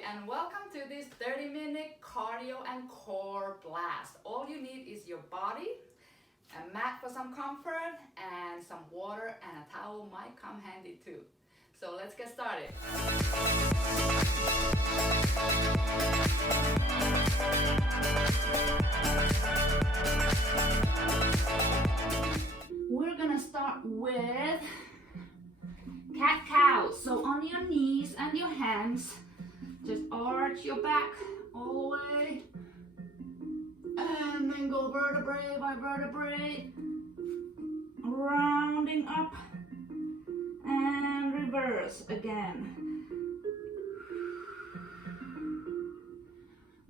Hi, and welcome to this 30-minute cardio and core blast. All you need is your body, a mat for some comfort, and some water, and a towel might come handy too. So let's get started. We're gonna start with cat-cow. So on your knees and your hands, just arch your back all the way, and then go vertebrae by vertebrae, rounding up, and reverse again.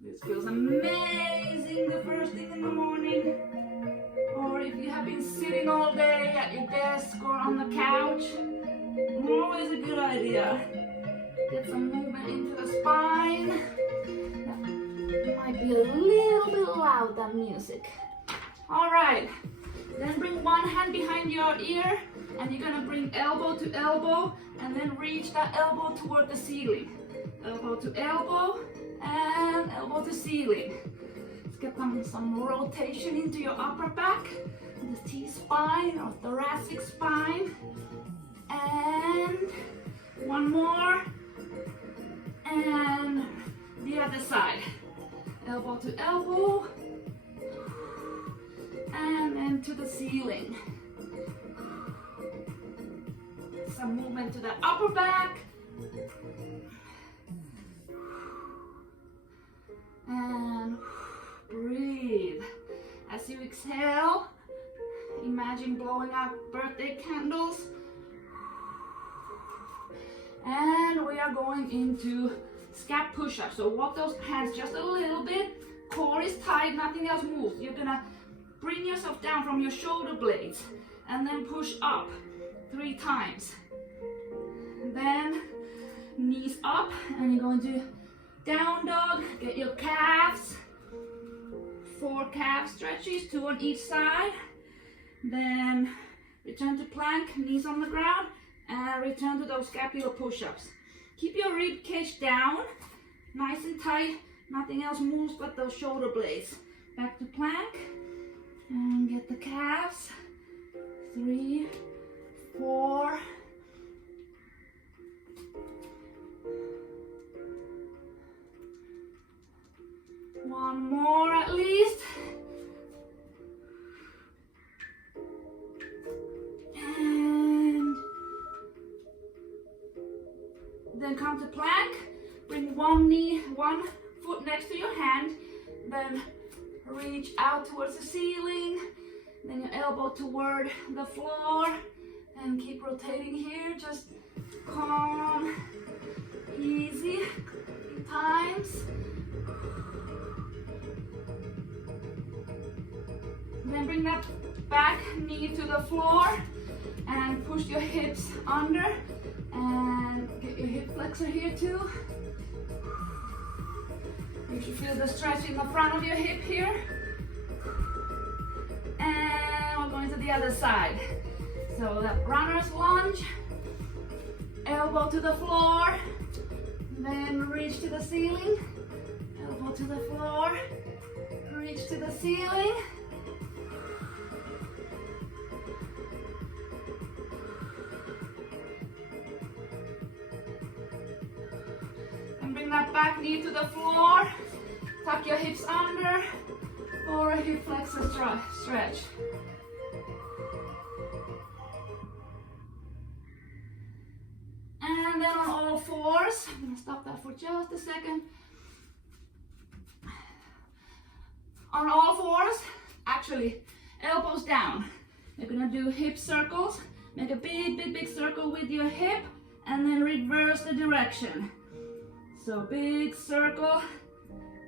This feels amazing the first thing in the morning, or if you have been sitting all day at your desk or on the couch, always a good idea. Get some movement into the spine. That might be a little bit loud, that music. All right, then bring one hand behind your ear, and you're gonna bring elbow to elbow, and then reach that elbow toward the ceiling. Elbow to elbow, and elbow to ceiling. Let's get some rotation into your upper back, the T-spine or thoracic spine. And one more. And the other side, elbow to elbow, and then to the ceiling. Some movement to the upper back, and breathe. As you exhale, imagine blowing out birthday candles. And we are going into scap push-ups. So walk those hands just a little bit. Core is tight, nothing else moves. You're gonna bring yourself down from your shoulder blades and then push up 3 times. Then knees up, and you're going to down dog. Get your calves. 4 calf stretches, 2 on each side. Then return to plank, knees on the ground. And return to those scapular push-ups. Keep your rib cage down, nice and tight. Nothing else moves but those shoulder blades. Back to plank, and get the calves. 3, 4. One more at least. Then come to plank, bring one foot next to your hand, then reach out towards the ceiling, then your elbow toward the floor, and keep rotating here, just calm, easy, few times. Then bring that back knee to the floor, and push your hips under, and get your hip flexor here too. You should feel the stretch in the front of your hip here. And we're going to the other side. So that runner's lunge, elbow to the floor, then reach to the ceiling, elbow to the floor, reach to the ceiling. Bring that back knee to the floor, tuck your hips under for a hip flexor stretch. And then on all fours, I'm gonna stop that for just a second. On all fours, actually, elbows down. You're gonna do hip circles, make a big circle with your hip, and then reverse the direction. So big circle,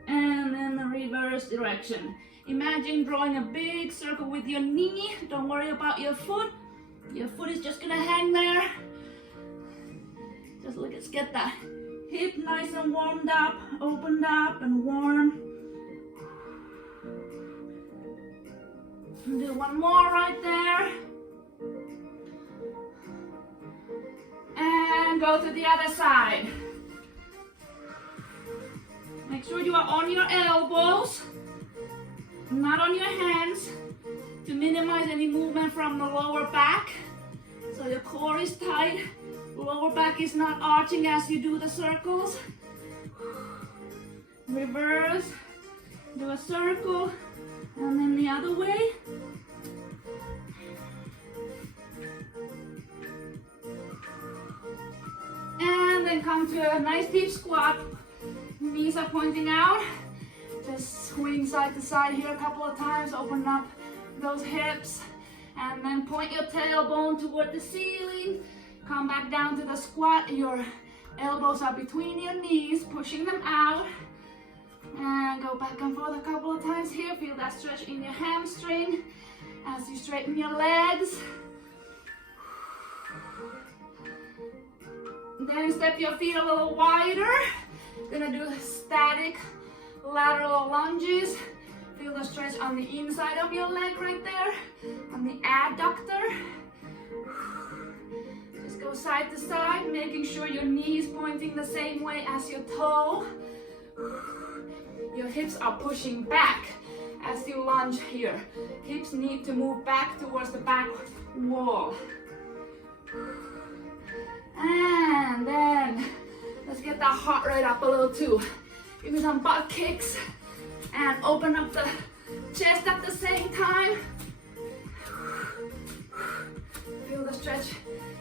and then the reverse direction. Imagine drawing a big circle with your knee. Don't worry about your foot. Your foot is just gonna hang there. Just let's get that hip nice and warmed up, opened up and warm. And do one more right there. And go to the other side. Make sure you are on your elbows, not on your hands, to minimize any movement from the lower back. So your core is tight, lower back is not arching as you do the circles. Reverse, do a circle, and then the other way. And then come to a nice deep squat. Knees are pointing out. Just swing side to side here a couple of times. Open up those hips. And then point your tailbone toward the ceiling. Come back down to the squat. Your elbows are between your knees, pushing them out. And go back and forth a couple of times here. Feel that stretch in your hamstring as you straighten your legs. Then step your feet a little wider. Gonna do static lateral lunges. Feel the stretch on the inside of your leg right there, on the adductor. Just go side to side, making sure your knee is pointing the same way as your toe. Your hips are pushing back as you lunge here. Hips need to move back towards the back wall. And then let's get that heart rate up a little too. Give me some butt kicks and open up the chest at the same time. Feel the stretch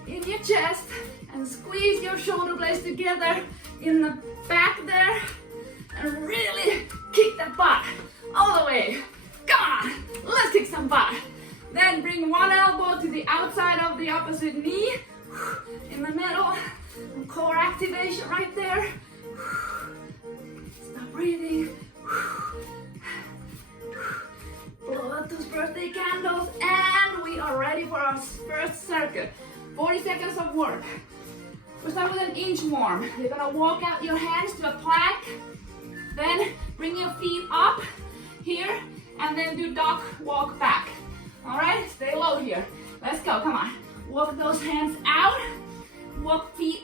in your chest and squeeze your shoulder blades together in the back there and really kick that butt all the way. Come on, let's kick some butt. Then bring one elbow to the outside of the opposite knee. In the middle, core activation right there. Stop breathing. Blow out those birthday candles, and we are ready for our first circuit. 40 seconds of work. We'll start with an inch warm. You're gonna walk out your hands to a plank, then bring your feet up here, and then do duck walk back. All right, stay low here. Let's go, come on. Walk those hands out, walk feet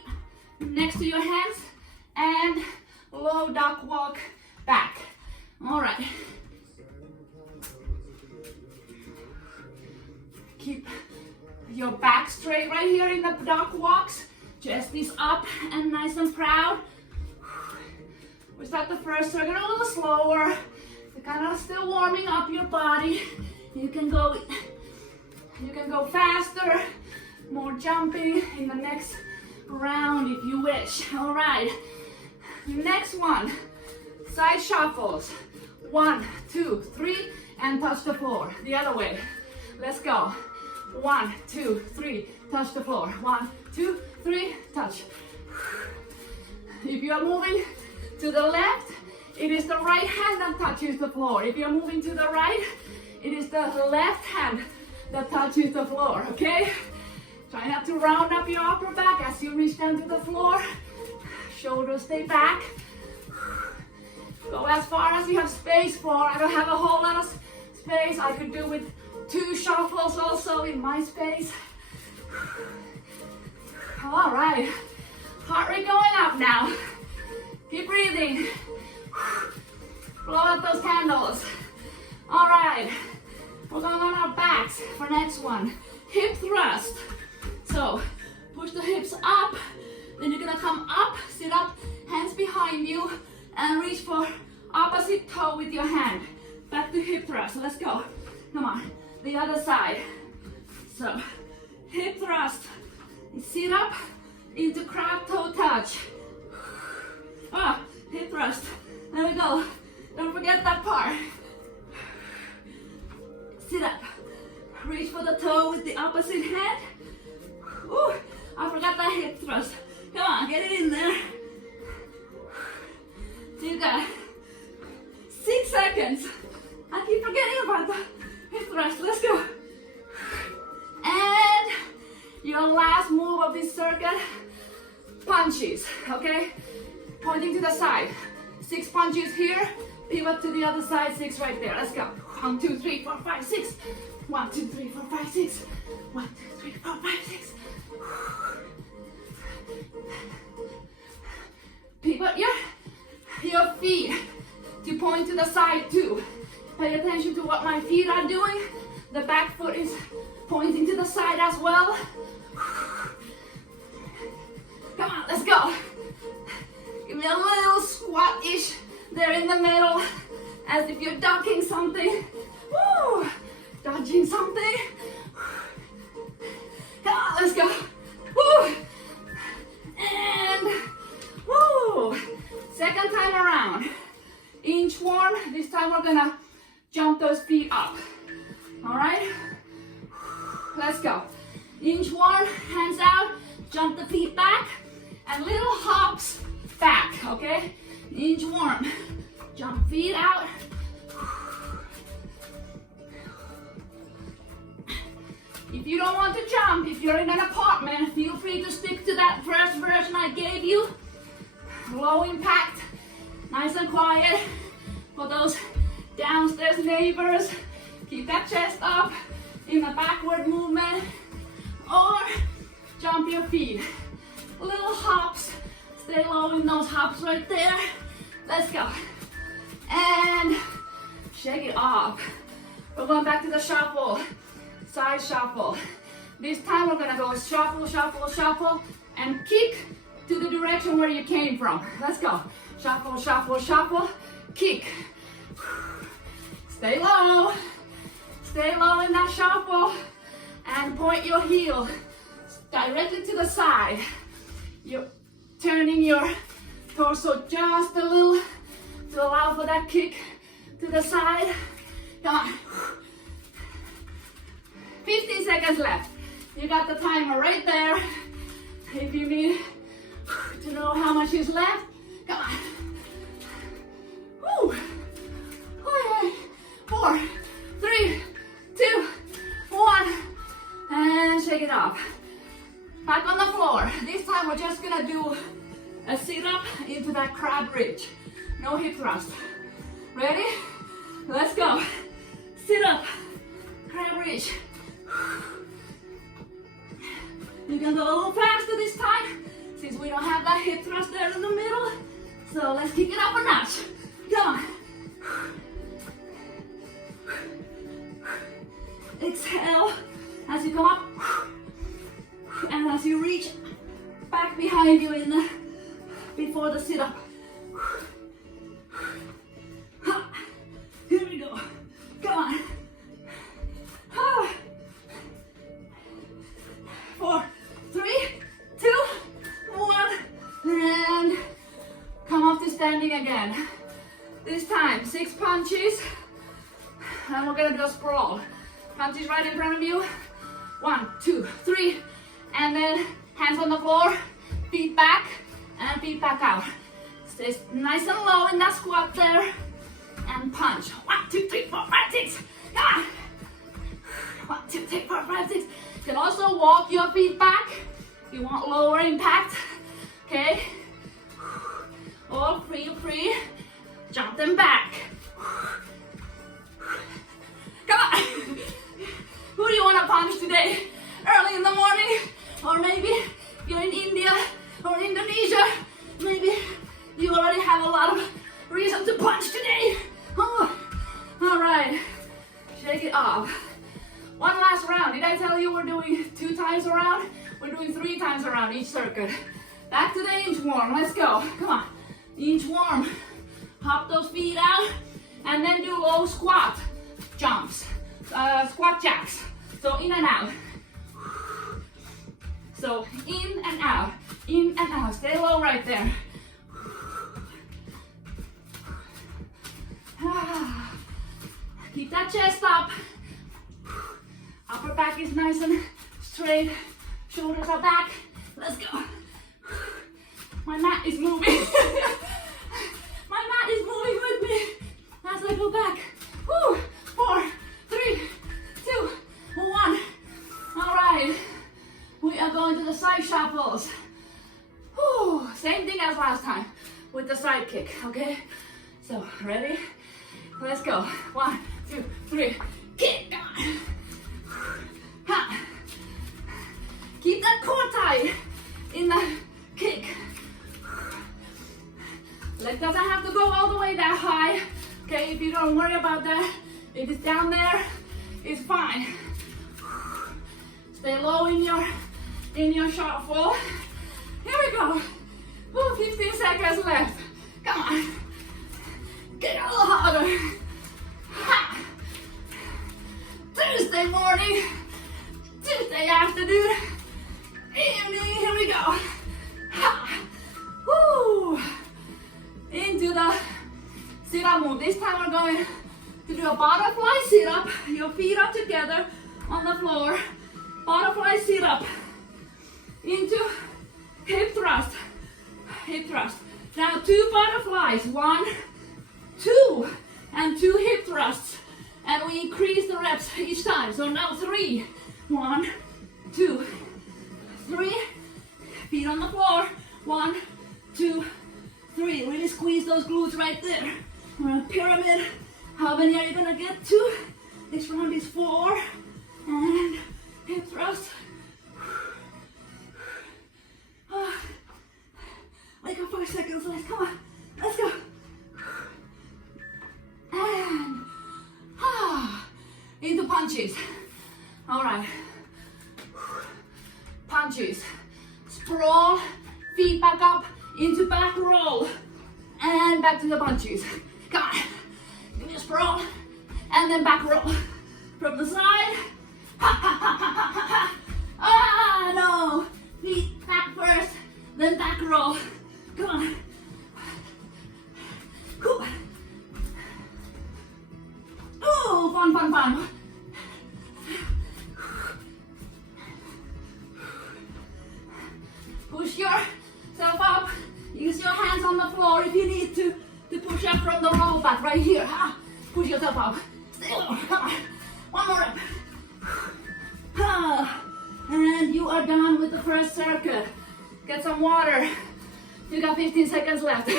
next to your hands, and low duck walk back. All right. Keep your back straight right here in the duck walks. Chest is up and nice and proud. We start the first circuit a little slower. You're kind of still warming up your body. You can go faster. More jumping in the next round if you wish. All right, next one, side shuffles. 1, 2, 3, and touch the floor. The other way. Let's go. 1, 2, 3, touch the floor. 1, 2, 3, touch. If you are moving to the left, it is the right hand that touches the floor. If you're moving to the right, it is the left hand that touches the floor, okay? Try not to round up your upper back as you reach down to the floor. Shoulders stay back. Go as far as you have space for. I don't have a whole lot of space. I could do with 2 shuffles also in my space. All right, heart rate going up now. Keep breathing. Blow out those candles. All right, we're going on our backs for next one. Hip thrust. So push the hips up, then you're gonna come up, sit up, hands behind you, and reach for opposite toe with your hand. Back to hip thrust. Let's go. Come on, the other side. So hip thrust. Sit up into crab toe touch. Ah, hip thrust. There we go. Don't forget that part. Sit up. Reach for the toe with the opposite hand. Ooh, I forgot that hip thrust. Come on, get it in there. So you got 6 seconds. I keep forgetting about the hip thrust. Let's go. And your last move of this circuit, punches, okay? Pointing to the side. 6 punches here, pivot to the other side, 6 right there. Let's go. 1, 2, 3, 4, 5, 6. 1, 2, 3, 4, 5, 6. 1, 2, 3, 4, 5, 6. Pivot your feet to point to the side too. Pay attention to what my feet are doing. The back foot is pointing to the side as well. Come on, let's go. Give me a little squat-ish there in the middle, as if you're ducking something. Woo! Dodging something. Come on, let's go. Woo! And woo! Second time around. Inchworm. This time we're gonna jump those feet up. All right? Let's go. Inchworm, hands out, jump the feet back, and little hops back, okay? Inchworm, jump feet out. If you don't want to jump, if you're in an apartment, feel free to stick to that first version I gave you. Low impact, nice and quiet. For those downstairs neighbors, keep that chest up in a backward movement, or jump your feet. Little hops, stay low in those hops right there. Let's go. And shake it off. We're going back to the shuffle, side shuffle. This time we're gonna go shuffle, shuffle, shuffle, and kick to the direction where you came from. Let's go. Shuffle, shuffle, shuffle, kick. Stay low. Stay low in that shuffle and point your heel directly to the side. You're turning your torso just a little to allow for that kick to the side. Come on. 15 seconds left. You got the timer right there. If you need to know how much is left, come on. Woo. 4, 3, 2, 1, and shake it off. Back on the floor. This time we're just gonna do a sit-up into that crab bridge. No hip thrust. Ready? Let's go. Sit up, crab bridge. You can go a little faster this time, since we don't have that hip thrust there in the middle. So let's kick it up a notch. Come on. Exhale as you come up, and as you reach back behind you in the before the sit-up. Here we go. Come on. 4, 3, 2, 1, and come up to standing again. This time 6 punches, and we're gonna do a sprawl. Punches right in front of you. 1, 2, 3, and then hands on the floor, feet back, and feet back out. Stay nice and low in that squat there, and punch. 1, 2, 3, 4, 5, 6. Come on. 1, 2, 3, 4, 5, 6. You can also walk your feet back if you want lower impact. Okay. All free. Jump them back. Come on. Who do you want to punch today? Early in the morning? Or maybe you're in India or Indonesia. Maybe you already have a lot of reason to punch today. Oh. All right. Shake it off. One last round. Did I tell you we're doing 2 times around? We're doing 3 times around each circuit. Back to the inchworm. Let's go. Come on. Inchworm. Hop those feet out. And then do low squat jumps. Squat jacks. So in and out. So in and out. In and out. Stay low right there. Keep that chest up. Upper back is nice and straight. Shoulders are back. Let's go. My mat is moving. My mat is moving with me as I go back. Woo. 4, 3, 2, 1. All right. We are going to the side shuffles. Woo. Same thing as last time with the side kick, okay? So, ready? Let's go. 1, 2, 3. Kick. Come on. Ha. Keep that core tight in the kick. Leg doesn't have to go all the way that high. Okay, if you don't worry about that, if it's down there, it's fine. Stay low in your shuffle. Here we go. Ooh, 15 seconds left. Come on. Get a little harder. Ha. Tuesday morning, Tuesday afternoon, evening. Here we go. Ha. Woo. Into the sit-up move. This time we're going to do a butterfly sit-up. Your feet are together on the floor. Butterfly sit-up. Into hip thrust. Hip thrust. Now 2 butterflies. 1, 2, and 2 hip thrusts. And we increase the reps each time. So now 3. 1, 2, 3. Feet on the floor. 1, 2, 3. Really squeeze those glutes right there. We're in a pyramid. How many are you gonna get to? This round is 4. And hip thrust. We got 5 seconds left. Come on. Let's go. And into punches. All right. Punches. Sprawl. Feet back up into back roll. And back to the punches. Come on. Give me a sprawl. And then back roll. From the side. Ah, no. Feet back first. Then back roll. Come on. Cool. Oh, fun, fun, fun. Push yourself up. Use your hands on the floor if you need to push up from the roll back right here. Push yourself up. Stay low. Come on. One more rep. And you are done with the first circuit. Get some water. You got 15 seconds left.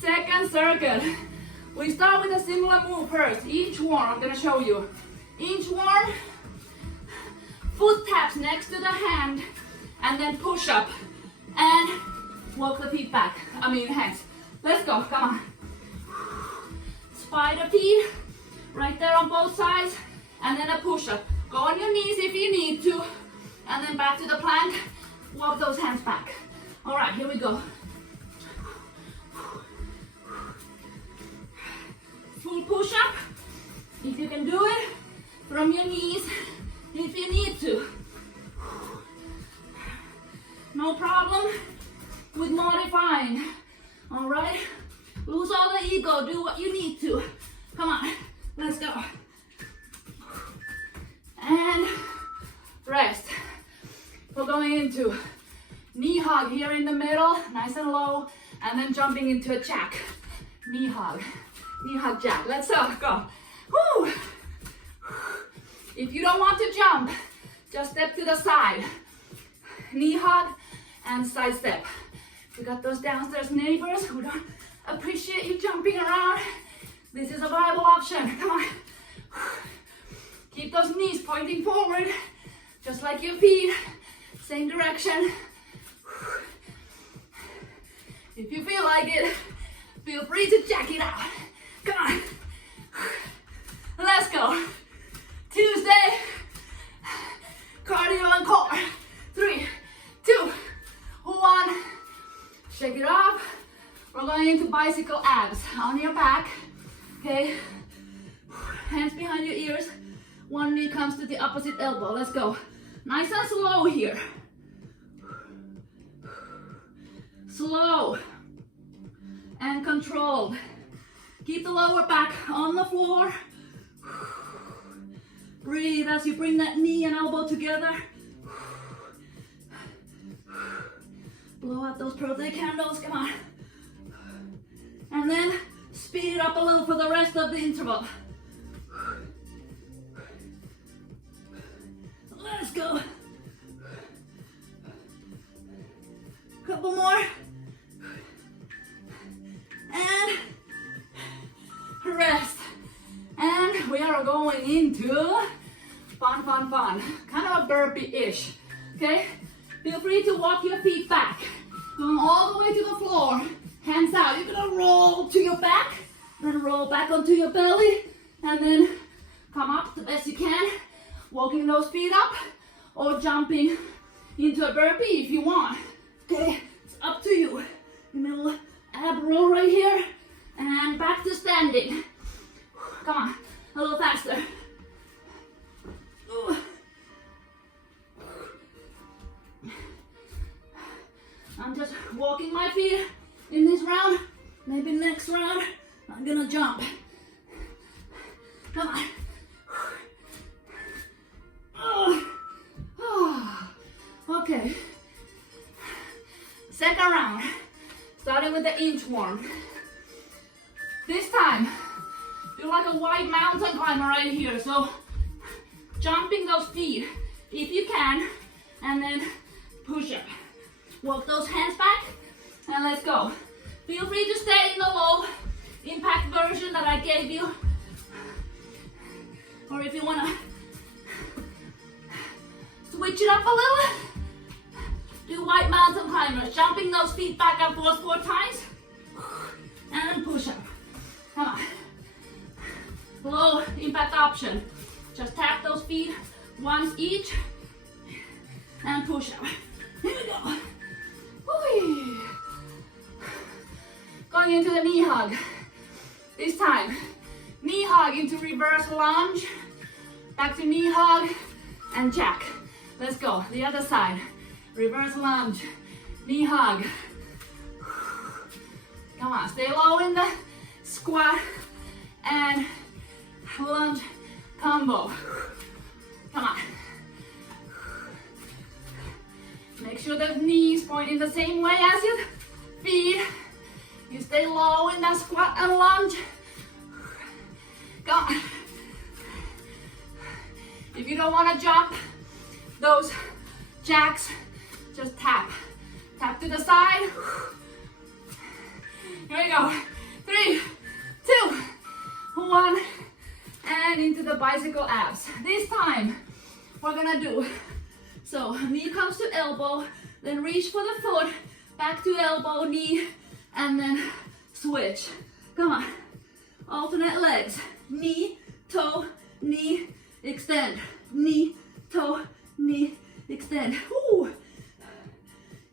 Second circuit. We start with a similar move first. Each one, I'm gonna show you. Each one, foot taps next to the hand, and then push up. And walk the feet back. Hands. Let's go, come on. Spider feet, right there on both sides, and then a push up. Go on your knees if you need to, and then back to the plank. Walk those hands back. All right, here we go. Full push up, if you can do it, from your knees, if you need to. No problem with modifying, all right? Lose all the ego, do what you need to. Come on, let's go. And rest. We're going into knee hug here in the middle, nice and low, and then jumping into a jack. Knee hug jack. Let's go. Woo. If you don't want to jump, just step to the side. Knee hug and side step. We got those downstairs neighbors who don't appreciate you jumping around. This is a viable option. Come on. Keep those knees pointing forward, just like your feet. Same direction. If you feel like it, feel free to jack it out. Come on. Let's go. Tuesday, cardio and core. 3, 2, 1. Shake it off. We're going into bicycle abs on your back. Okay. Hands behind your ears. One knee comes to the opposite elbow. Let's go. Nice and slow here. Slow and controlled. Keep the lower back on the floor. Breathe as you bring that knee and elbow together. Blow out those birthday candles, come on. And then speed it up a little for the rest of the interval. Let's go. Couple more. And rest. And we are going into fun. Kind of a burpee-ish. Okay? Feel free to walk your feet back. Going all the way to the floor. Hands out. You're gonna roll to your back. Then roll back onto your belly, and then come up the best you can, walking those feet up, or jumping into a burpee if you want. Okay, it's up to you. Give me a little ab roll right here, and back to standing. Come on, a little faster. I'm just walking my feet in this round. Maybe next round, I'm gonna jump. Come on. Okay. Second round, starting with the inchworm. This time, you're like a white mountain climber right here. So, jumping those feet if you can, and then push up. Walk those hands back, and let's go. Feel free to stay in the low impact version that I gave you. Or if you wanna switch it up a little, do white mountain climbers, jumping those feet back and forth 4 times, and push up. Come on. Low impact option. Just tap those feet once each, and push up. Here we go. Whee. Going into the knee hug. This time, knee hug into reverse lunge, back to knee hug, and jack. Let's go, the other side. Reverse lunge, knee hug. Come on, stay low in the squat and lunge combo. Come on. Make sure the knees point in the same way as your feet. You stay low in that squat and lunge. Come on. If you don't want to jump those jacks, just tap. Tap to the side. Here we go. 3, 2, 1. And into the bicycle abs. This time, we're gonna do, so knee comes to elbow, then reach for the foot, back to elbow, knee, and then switch. Come on. Alternate legs. Knee, toe, knee, extend. Knee, toe, knee, extend. Ooh.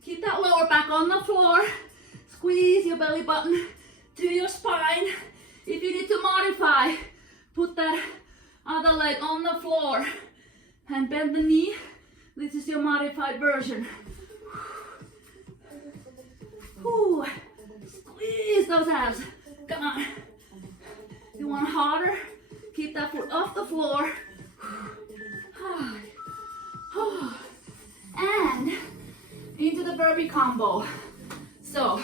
Keep that lower back on the floor. Squeeze your belly button to your spine. If you need to modify, put that other leg on the floor and bend the knee. This is your modified version. Ooh. Squeeze those abs. Come on. You want harder? Keep that foot off the floor. And into the burpee combo. So,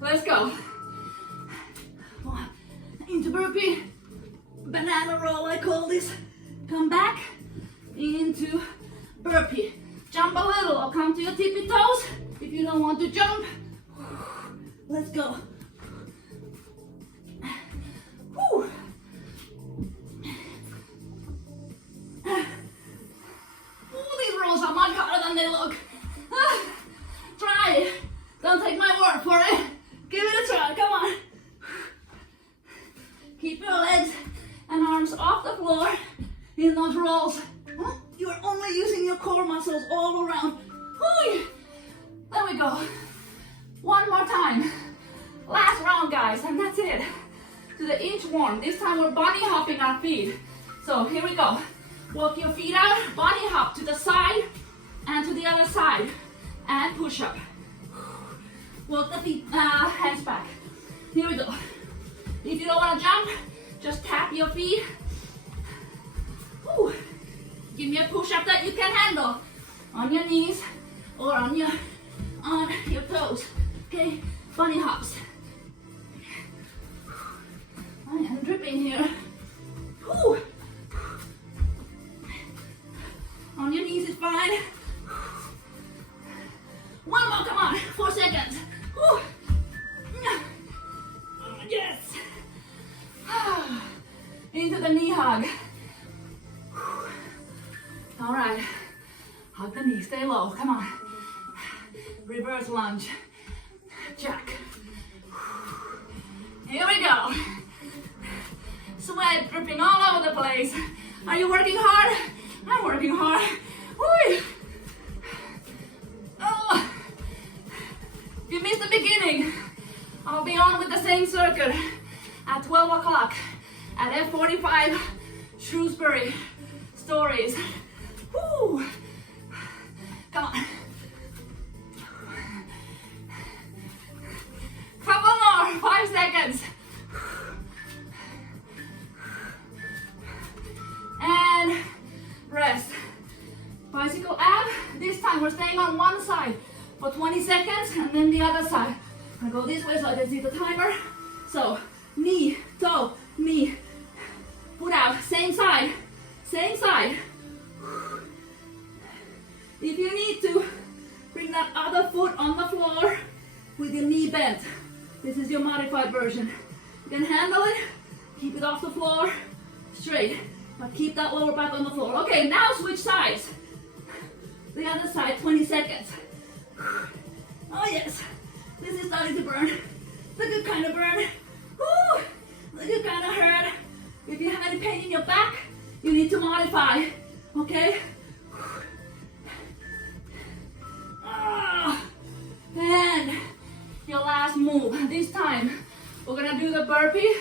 let's go. Into burpee, banana roll I call this. Come back into burpee. Jump a little or come to your tippy toes if you don't want to jump. Let's go. Whew. Ooh, these rolls are much harder than they look. Try it. Don't take my word for it. Give it a try. Come on. Keep your legs and arms off the floor in those rolls. You're only using your core muscles all around. There we go. One more time. Last round, guys, and that's it. To the inchworm. This time we're bunny hopping our feet. So here we go. Walk your feet out, bunny hop to the side and to the other side, and push up. Walk the feet, hands back. Here we go. If you don't want to jump, just tap your feet. Woo. Give me a push-up that you can handle on your knees or on your toes. Okay, bunny hops. I am dripping here. Woo. On your knees is fine. One more, come on, 4 seconds. Woo. Yes. Into the knee hug. All right, hug the knee, stay low, come on. Reverse lunge, jack, Here we go. Sweat dripping all over the place. Are you working hard? I'm working hard. Woo. Oh. If you missed the beginning, I'll be on with the same circuit at 12 o'clock at F45 Shrewsbury Stories. Woo. Come on. Couple more, 5 seconds. And rest. Bicycle ab. This time we're staying on one side for 20 seconds and then the other side. I go this way so I can see the timer. So knee, toe, knee, foot out, same side, same side. If you need to, bring that other foot on the floor with your knee bent. This is your modified version. You can handle it, keep it off the floor, straight, but keep that lower back on the floor. Okay, now switch sides. The other side, 20 seconds. Oh yes, this is starting to burn. The good kind of burn. Woo! The good kind of hurt. If you have any pain in your back, you need to modify, okay? And your last move. This time, we're gonna do the burpee,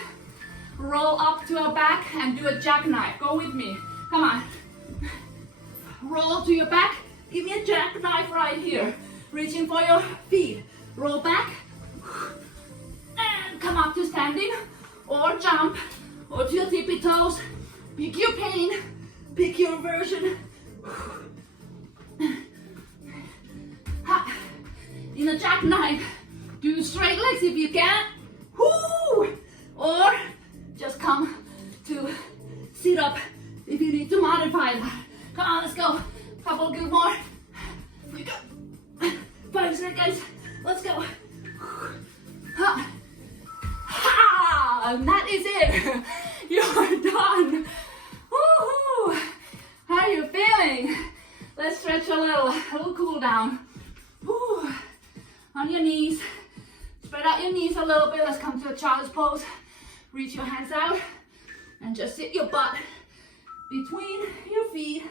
roll up to our back and do a jackknife. Go with me, come on. Roll to your back, give me a jackknife right here. Reaching for your feet, roll back, and come up to standing, or jump, or to your tippy toes. Pick your pain, pick your version. In a jackknife, do straight legs if you can. Woo! Or just come to sit up if you need to modify that. Come on, let's go. Couple good more. You go. 5 seconds. Let's go. Ha! Ha! And that is it. You're done. Woohoo! How are you feeling? Let's stretch a little cool down. Woo. On your knees. Spread out your knees a little bit. Let's come to a child's pose. Reach your hands out and just sit your butt between your feet.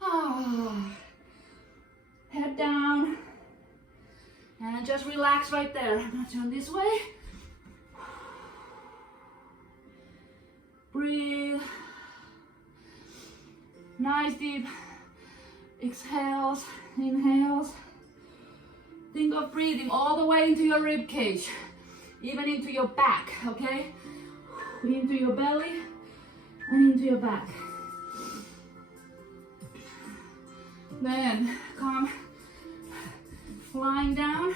Ah. Head down. And just relax right there. I'm gonna turn this way. Breathe. Nice deep exhales, inhales. Think of breathing all the way into your rib cage, even into your back, okay? Into your belly and into your back. Then come lying down,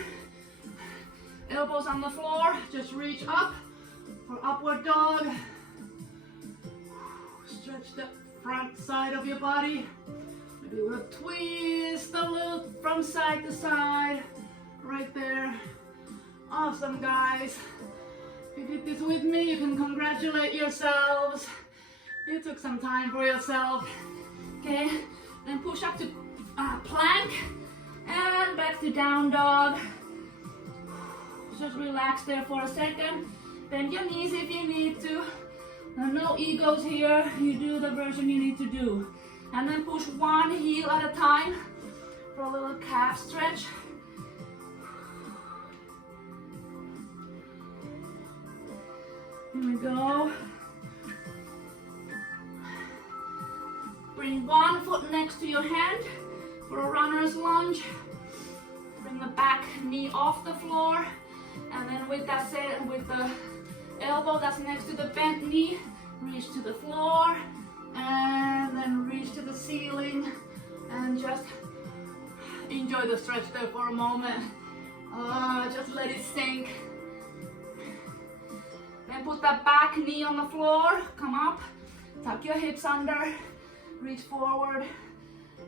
elbows on the floor, just reach up for upward dog. Stretch the front side of your body. Maybe we'll twist a little from side to side. Right there. Awesome, guys. If you did this with me, you can congratulate yourselves. You took some time for yourself. Okay, then push up to plank and back to down dog. Just relax there for a second. Bend your knees if you need to. No egos here. You do the version you need to do. And then push one heel at a time for a little calf stretch. Here we go. Bring one foot next to your hand for a runner's lunge. Bring the back knee off the floor. And then with the elbow that's next to the bent knee, reach to the floor. And then reach to the ceiling. And just enjoy the stretch there for a moment. Just let it sink. Then put that back knee on the floor, come up, tuck your hips under, reach forward,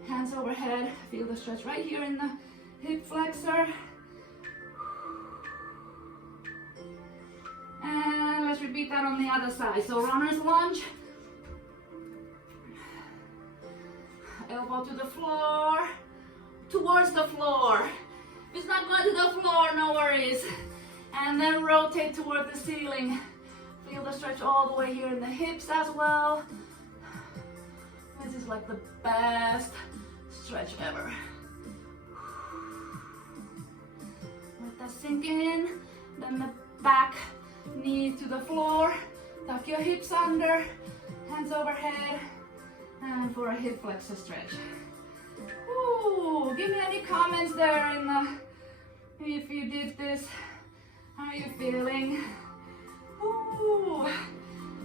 hands overhead, feel the stretch right here in the hip flexor. And let's repeat that on the other side. So runner's lunge, elbow to the floor, towards the floor. If it's not going to the floor, no worries. And then rotate toward the ceiling. Feel the stretch all the way here in the hips as well. This is like the best stretch ever. Let that sink in. Then the back knee to the floor. Tuck your hips under, hands overhead, and for a hip flexor stretch. Ooh, give me any comments there in the, if you did this. How are you feeling? Ooh.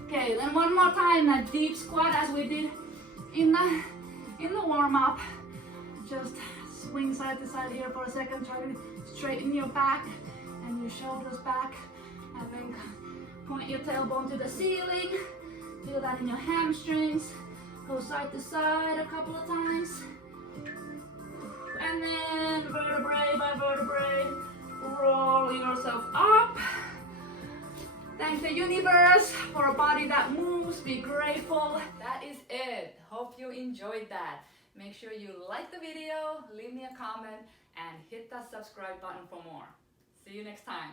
Okay, then one more time, that deep squat as we did in the warm-up. Just swing side to side here for a second. Try to straighten your back and your shoulders back. And then point your tailbone to the ceiling. Feel that in your hamstrings. Go side to side a couple of times. And then vertebrae by vertebrae, roll yourself up. Thank the universe for a body that moves. Be grateful. That is it. Hope you enjoyed that. Make sure you like the video, leave me a comment, and hit that subscribe button for more. See you next time.